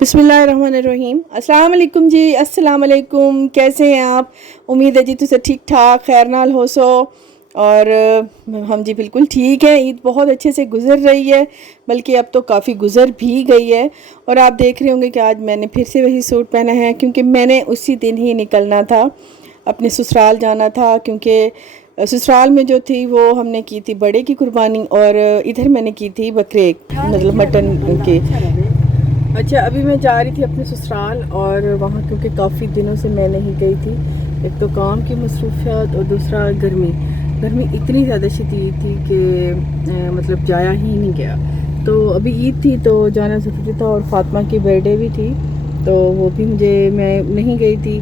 बिस्मिल्लाहिर्रहमानिर्रहीम। अस्सलाम वालेकुम जी, अस्सलाम वालेकुम। कैसे हैं आप? उम्मीद है जी तुझे ठीक ठाक खैर नाल हो सो। और हम जी बिल्कुल ठीक है। ईद बहुत अच्छे से गुज़र रही है, बल्कि अब तो काफ़ी गुज़र भी गई है। और आप देख रहे होंगे कि आज मैंने फिर से वही सूट पहना है, क्योंकि मैंने उसी दिन ही निकलना था, अपने ससुराल जाना था। क्योंकि ससुराल में जो थी वो हमने की थी बड़े की कुर्बानी, और इधर मैंने की थी बकरे मतलब मटन की। अच्छा, अभी मैं जा रही थी अपने ससुराल, और वहाँ क्योंकि काफ़ी दिनों से मैं नहीं गई थी। एक तो काम की मसरूफियात और दूसरा गर्मी इतनी ज़्यादा शदीद थी कि मतलब जाया ही नहीं गया। तो अभी ईद थी तो जाना ज़रूरी था, और फातिमा की बर्थडे भी थी, तो वो भी मैं नहीं गई थी।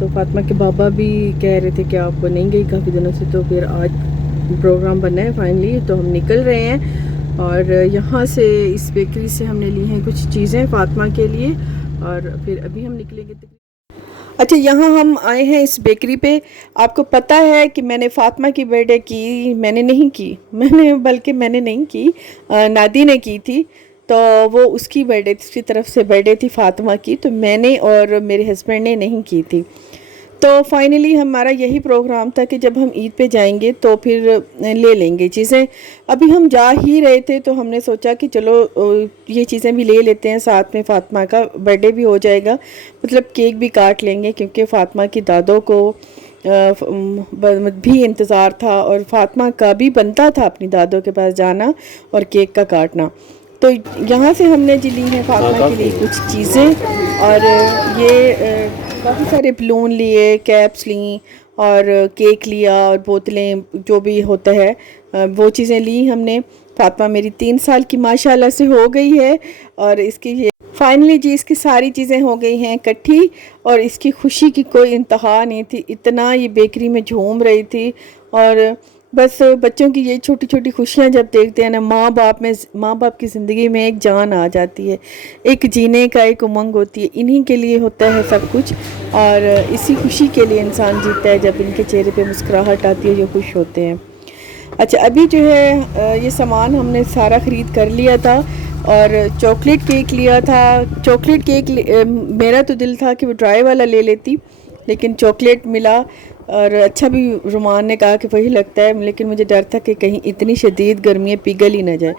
तो फातिमा के बाबा भी कह रहे थे कि आप नहीं गई काफ़ी दिनों से, तो फिर आज प्रोग्राम बना है फाइनली, तो हम निकल रहे हैं। और यहाँ से इस बेकरी से हमने ली हैं कुछ चीज़ें फातिमा के लिए, और फिर अभी हम निकलेंगे। अच्छा, यहाँ हम आए हैं इस बेकरी पे। आपको पता है कि मैंने फातिमा की बर्थडे की मैंने नहीं की बल्कि मैंने नहीं की, नादी ने की थी। तो वो उसकी बर्थडे, उसकी तरफ से बर्थडे थी फातिमा की, तो मैंने और मेरे हस्बैंड ने नहीं की थी। तो फाइनली हमारा यही प्रोग्राम था कि जब हम ईद पे जाएंगे तो फिर ले लेंगे चीज़ें। अभी हम जा ही रहे थे तो हमने सोचा कि चलो ये चीज़ें भी ले लेते हैं, साथ में फातिमा का बर्थडे भी हो जाएगा, मतलब केक भी काट लेंगे, क्योंकि फातिमा की दादों को भी इंतज़ार था, और फातिमा का भी बनता था अपनी दादों के पास जाना और केक का काटना। तो यहाँ से हमने जी ली हैं फातिमा के लिए कुछ चीज़ें, और ये काफ़ी सारे बलून लिए, कैप्स ली, और केक लिया, और बोतलें जो भी होता है वो चीज़ें ली हमने। फातिमा मेरी 3 साल की माशाल्लाह से हो गई है, और इसकी ये फाइनली जी इसकी सारी चीज़ें हो गई हैं इकट्ठी, और इसकी खुशी की कोई इंतहा नहीं थी। इतना ये बेकरी में झूम रही थी, और बस बच्चों की ये छोटी छोटी खुशियाँ जब देखते हैं ना, माँ बाप की ज़िंदगी में एक जान आ जाती है, एक जीने का एक उमंग होती है। इन्हीं के लिए होता है सब कुछ, और इसी खुशी के लिए इंसान जीता है, जब इनके चेहरे पे मुस्कुराहट आती है, जो खुश होते हैं। अच्छा, अभी जो है ये सामान हमने सारा ख़रीद कर लिया था, और चॉकलेट केक लिया था। चॉकलेट केक मेरा तो दिल था कि वो ड्राई वाला ले लेती, लेकिन चॉकलेट मिला, और अच्छा भी रुमान ने कहा कि वही लगता है, लेकिन मुझे डर था कि कहीं इतनी शदीद गर्मी है पिघल ही ना जाए।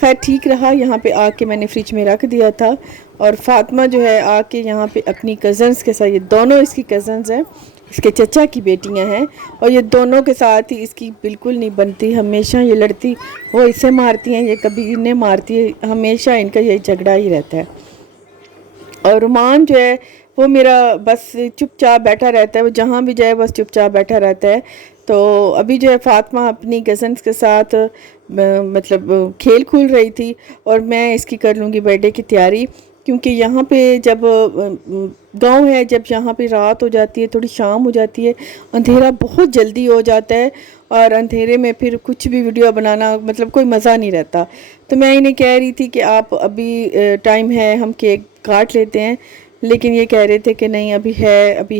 खैर ठीक रहा, यहाँ पे आके मैंने फ्रिज में रख दिया था। और फातिमा जो है आके यहाँ पे अपनी कज़न्स के साथ, ये दोनों इसकी कज़न्स हैं, इसके चचा की बेटियां हैं, और ये दोनों के साथ ही इसकी बिल्कुल नहीं बनती। हमेशा ये लड़ती, वो इसे मारती हैं, ये कभी इन्हें मारती है, हमेशा इनका यही झगड़ा ही रहता है। और रुमान जो है वो मेरा बस चुपचाप बैठा रहता है, वो जहाँ भी जाए बस चुपचाप बैठा रहता है। तो अभी जो है फातिमा अपनी कज़न्स के साथ मतलब खेल खूल रही थी, और मैं इसकी कर लूँगी बर्थडे की तैयारी। क्योंकि यहाँ पे जब गांव है, जब यहाँ पे रात हो जाती है, थोड़ी शाम हो जाती है, अंधेरा बहुत जल्दी हो जाता है, और अंधेरे में फिर कुछ भी वीडियो बनाना मतलब कोई मज़ा नहीं रहता। तो मैं इन्हें कह रही थी कि आप अभी टाइम है, हम केक काट लेते हैं, लेकिन ये कह रहे थे कि नहीं अभी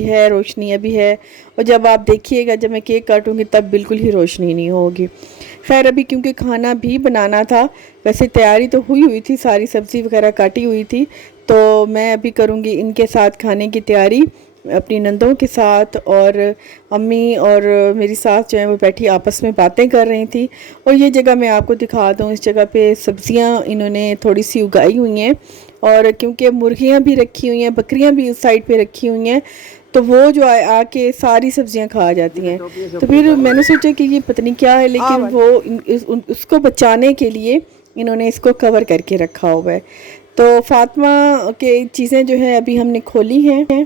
है रोशनी अभी है, और जब आप देखिएगा जब मैं केक काटूंगी तब बिल्कुल ही रोशनी नहीं होगी। खैर अभी क्योंकि खाना भी बनाना था, वैसे तैयारी तो हुई थी, सारी सब्ज़ी वगैरह काटी हुई थी, तो मैं अभी करूँगी इनके साथ खाने की तैयारी अपनी नंदों के साथ। और अम्मी और मेरी सास जो है वो बैठी आपस में बातें कर रही थी। और ये जगह मैं आपको दिखा दूँ, इस जगह पे सब्ज़ियाँ इन्होंने थोड़ी सी उगाई हुई हैं, और क्योंकि मुर्गियाँ भी रखी हुई हैं, बकरियाँ भी उस साइड पे रखी हुई हैं, तो वो जो आके सारी सब्जियां खा जाती हैं। तो फिर मैंने सोचा कि ये पता नहीं क्या है, लेकिन वो उसको बचाने के लिए इन्होंने इसको कवर करके रखा हुआ है। तो फातिमा के चीज़ें जो है अभी हमने खोली हैं।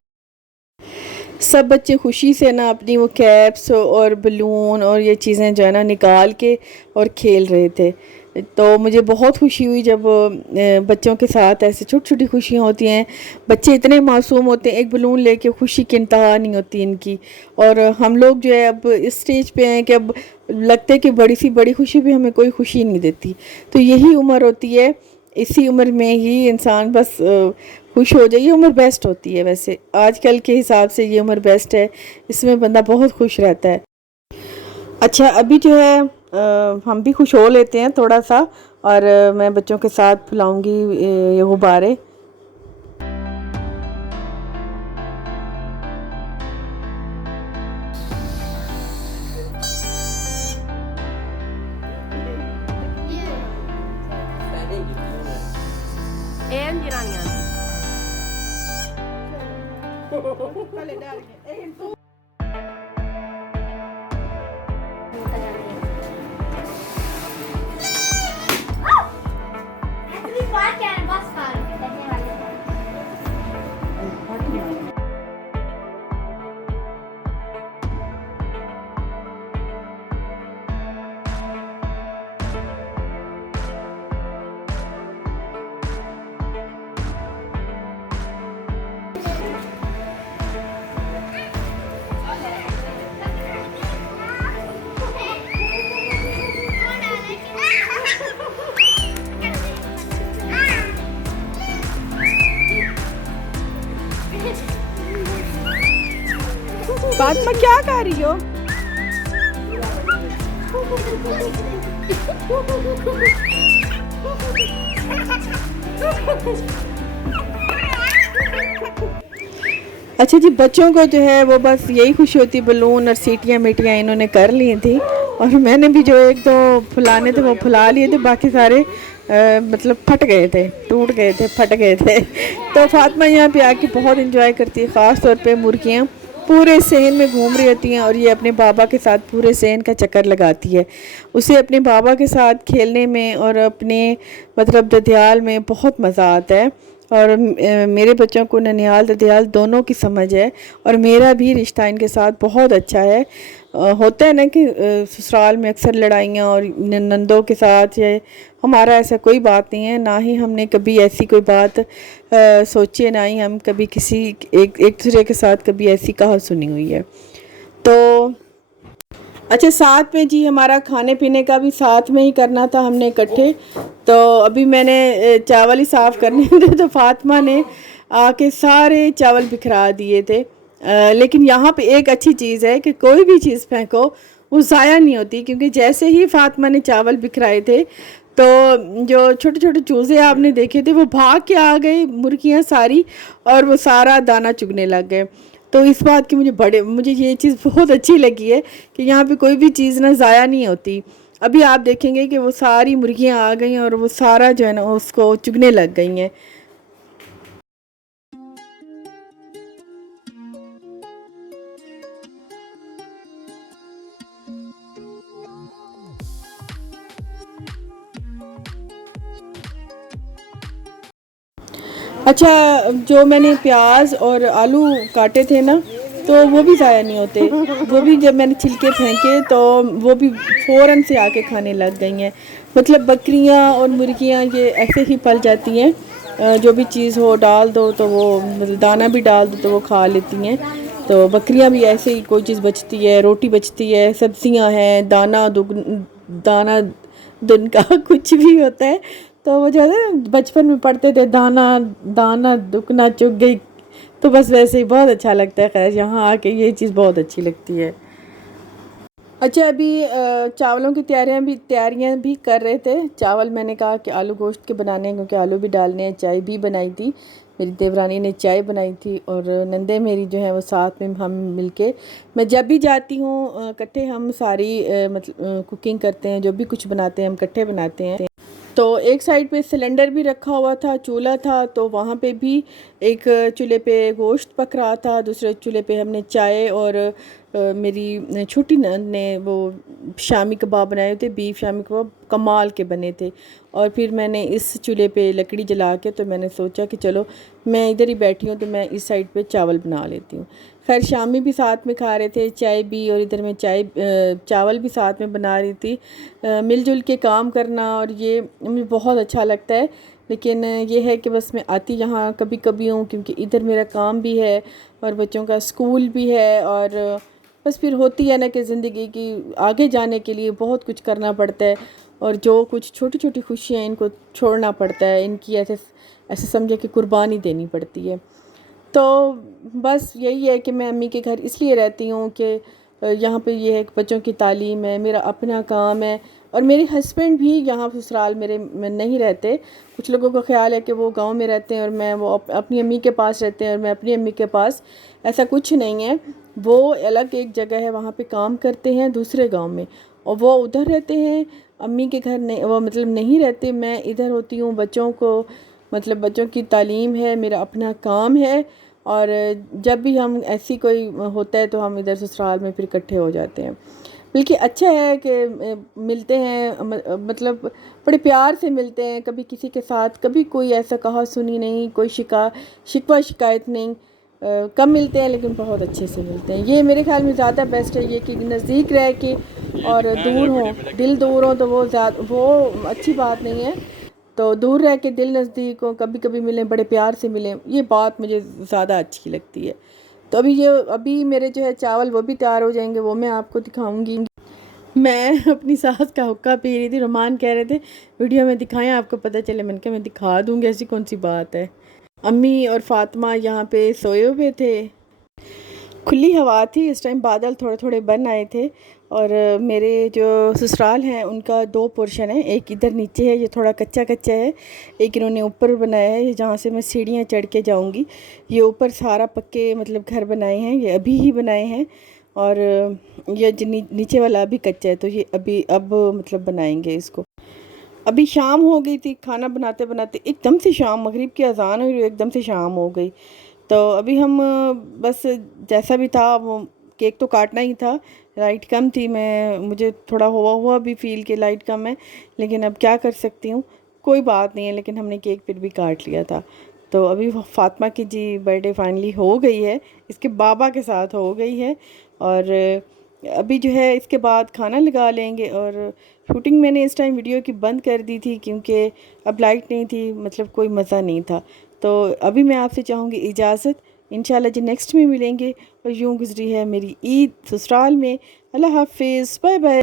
सब बच्चे खुशी से ना अपनी वो कैप्स और बलून और ये चीज़ें जो है ना निकाल के और खेल रहे थे। तो मुझे बहुत खुशी हुई जब बच्चों के साथ ऐसे छोटी छोटी खुशियाँ होती हैं। बच्चे इतने मासूम होते हैं, एक बलून लेके खुशी की इंतहा नहीं होती इनकी। और हम लोग जो है अब इस स्टेज पे हैं कि अब लगता है कि बड़ी सी बड़ी खुशी भी हमें कोई खुशी नहीं देती। तो यही उम्र होती है, इसी उम्र में ही इंसान बस खुश हो जाए। ये उम्र बेस्ट होती है, वैसे आजकल के हिसाब से ये उम्र बेस्ट है, इसमें बंदा बहुत खुश रहता है। अच्छा, अभी जो है हम भी खुश हो लेते हैं थोड़ा सा, और मैं बच्चों के साथ फुलाऊंगी ये गुब्बारे। Prendi Rania. फातिमा क्या कर रही हो? अच्छा जी, बच्चों को जो है वो बस यही खुशी होती, बलून और सीटियाँ मिटियाँ इन्होंने कर ली थी, और मैंने भी जो एक दो फुलाने थे वो फुला लिए थे, बाकी सारे मतलब फट गए थे, टूट गए थे, फट गए थे। तो फातिमा यहाँ पे आके बहुत इंजॉय करती है, ख़ास तौर पे मुर्गियाँ पूरे सहन में घूम रही होती हैं और ये अपने बाबा के साथ पूरे सहन का चक्कर लगाती है। उसे अपने बाबा के साथ खेलने में और अपने मतलब ददियाल में बहुत मज़ा आता है। और मेरे बच्चों को ननिहाल ददियाल दोनों की समझ है, और मेरा भी रिश्ता इनके साथ बहुत अच्छा है। होता है ना कि ससुराल में अक्सर लड़ाइयाँ और नंदों के साथ, ये हमारा ऐसा कोई बात नहीं है, ना ही हमने कभी ऐसी कोई बात सोची है, ना ही हम कभी किसी एक दूसरे के साथ कभी ऐसी कहावत सुनी हुई है। तो अच्छा, साथ में जी हमारा खाने पीने का भी साथ में ही करना था हमने इकट्ठे। तो अभी मैंने चावल ही साफ़ करने थे तो फातिमा ने आके सारे चावल बिखरा दिए थे। लेकिन यहाँ पे एक अच्छी चीज़ है कि कोई भी चीज़ फेंको वो ज़ाया नहीं होती, क्योंकि जैसे ही फातिमा ने चावल बिखराए थे तो जो छोटे छोटे चूज़े आपने देखे थे वो भाग के आ गए, मुर्गियाँ सारी, और वो सारा दाना चुगने लग गए। तो इस बात की मुझे ये चीज़ बहुत अच्छी लगी है कि यहाँ पे कोई भी चीज़ ना ज़ाया नहीं होती। अभी आप देखेंगे कि वो सारी मुर्गियाँ आ गई और वो सारा जो है ना उसको चुगने लग गई हैं। अच्छा, जो मैंने प्याज और आलू काटे थे ना, तो वो भी ज़ाया नहीं होते। वो भी जब मैंने छिलके फेंके तो वो भी फ़ौरन से आके खाने लग गई हैं। मतलब बकरियां और मुर्गियां ये ऐसे ही पल जाती हैं, जो भी चीज़ हो डाल दो तो वो, मतलब दाना भी डाल दो तो वो खा लेती हैं। तो बकरियां भी ऐसे ही, कोई चीज़ बचती है, रोटी बचती है, सब्जियां हैं, दाना दुन का कुछ भी होता है, तो वो जो है ना बचपन में पढ़ते थे, दाना दाना दुगना चुग गई, तो बस वैसे ही बहुत अच्छा लगता है। खैर यहाँ आके ये चीज़ बहुत अच्छी लगती है। अच्छा, अभी चावलों की तैयारियां भी कर रहे थे। चावल मैंने कहा कि आलू गोश्त के बनाने हैं, क्योंकि आलू भी डालने हैं। चाय भी बनाई थी, मेरी देवरानी ने चाय बनाई थी, और नंदे मेरी जो है वो साथ में हम मिलके, मैं जब भी जाती हूँ इकट्ठे हम सारी मतलब कुकिंग करते हैं, जो भी कुछ बनाते हैं हम इकट्ठे बनाते हैं। तो एक साइड पे सिलेंडर भी रखा हुआ था, चूल्हा था, तो वहाँ पे भी एक चूल्हे पे गोश्त पक रहा था, दूसरे चूल्हे पे हमने चाय, और मेरी छोटी नंद ने वो शामी कबाब बनाए थे, बीफ शामी कबाब कमाल के बने थे। और फिर मैंने इस चूल्हे पे लकड़ी जला के, तो मैंने सोचा कि चलो मैं इधर ही बैठी हूँ तो मैं इस साइड पे चावल बना लेती हूँ। खैर शामी भी साथ में खा रहे थे, चाय भी, और इधर मैं चावल भी साथ में बना रही थी। मिलजुल के काम करना, और ये मुझे बहुत अच्छा लगता है। लेकिन ये है कि बस मैं आती यहाँ कभी कभी हूँ, क्योंकि इधर मेरा काम भी है और बच्चों का स्कूल भी है, और बस फिर होती है ना कि ज़िंदगी की आगे जाने के लिए बहुत कुछ करना पड़ता है, और जो कुछ छोटी छोटी खुशियाँ इनको छोड़ना पड़ता है, इनकी ऐसे ऐसे समझे कि कुर्बानी देनी पड़ती है। तो बस यही है कि मैं अम्मी के घर इसलिए रहती हूँ कि यहाँ पे ये है कि बच्चों की तालीम है, मेरा अपना काम है, और मेरे हस्बैंड भी यहाँ ससुराल मेरे में नहीं रहते। कुछ लोगों का ख्याल है कि वो गांव में रहते हैं और मैं वो अपनी अम्मी के पास रहते हैं और मैं अपनी अम्मी के पास। ऐसा कुछ नहीं है, वो अलग एक जगह है, वहाँ पे काम करते हैं दूसरे गांव में, और वो उधर रहते हैं। अम्मी के घर नहीं, वो मतलब नहीं रहते, मैं इधर होती हूँ बच्चों को मतलब बच्चों की तालीम है, मेरा अपना काम है। और जब भी हम ऐसी कोई होता है तो हम इधर ससुराल में फिर इकट्ठे हो जाते हैं। बल्कि अच्छा है कि मिलते हैं, मतलब बड़े प्यार से मिलते हैं, कभी किसी के साथ कभी कोई ऐसा कहा सुनी नहीं, कोई शिकवा शिकायत नहीं। कम मिलते हैं लेकिन बहुत अच्छे से मिलते हैं। ये मेरे ख्याल में ज़्यादा बेस्ट है ये कि नज़दीक रह के और दूर हो, दिल दूर हो तो वो अच्छी बात नहीं है। तो दूर रह के दिल नज़दीक हो, कभी कभी मिलें, बड़े प्यार से मिलें, ये बात मुझे ज़्यादा अच्छी लगती है। तो अभी मेरे जो है चावल वो भी तैयार हो जाएंगे, वो मैं आपको दिखाऊंगी। मैं अपनी सास का हुक्का पी रही थी, रोमान कह रहे थे वीडियो में दिखाएं आपको पता चले, मैंने कहा मैं दिखा दूंगी, ऐसी कौन सी बात है। अम्मी और फातिमा यहाँ पे सोए हुए थे, खुली हवा थी, इस टाइम बादल थोड़े थोड़े बन आए थे। और मेरे जो ससुराल हैं उनका दो पोर्शन है, एक इधर नीचे है, ये थोड़ा कच्चा कच्चा है, एक इन्होंने ऊपर बनाया है जहाँ से मैं सीढ़ियाँ चढ़ के जाऊँगी। ये ऊपर सारा पक्के मतलब घर बनाए हैं, ये अभी ही बनाए हैं। और ये जो नीचे वाला अभी कच्चा है, तो ये अब मतलब बनाएंगे इसको। अभी शाम हो गई थी, खाना बनाते बनाते एकदम से शाम, मगरिब की अजान हुई, एकदम से शाम हो गई। तो अभी हम बस जैसा भी था वो केक तो काटना ही था। लाइट कम थी, मुझे थोड़ा हुआ हुआ भी फील कि लाइट कम है, लेकिन अब क्या कर सकती हूँ, कोई बात नहीं है। लेकिन हमने केक फिर भी काट लिया था। तो अभी फातिमा की जी बर्थडे फाइनली हो गई है, इसके बाबा के साथ हो गई है। और अभी जो है इसके बाद खाना लगा लेंगे। और शूटिंग मैंने इस टाइम वीडियो की बंद कर दी थी क्योंकि अब लाइट नहीं थी, मतलब कोई मज़ा नहीं था। तो अभी मैं आपसे चाहूँगी इजाज़त, इंशाल्लाह जी नेक्स्ट में मिलेंगे। और यूँ गुजरी है मेरी ईद ससुराल में। अल्लाह हाफिज़, बाय बाय।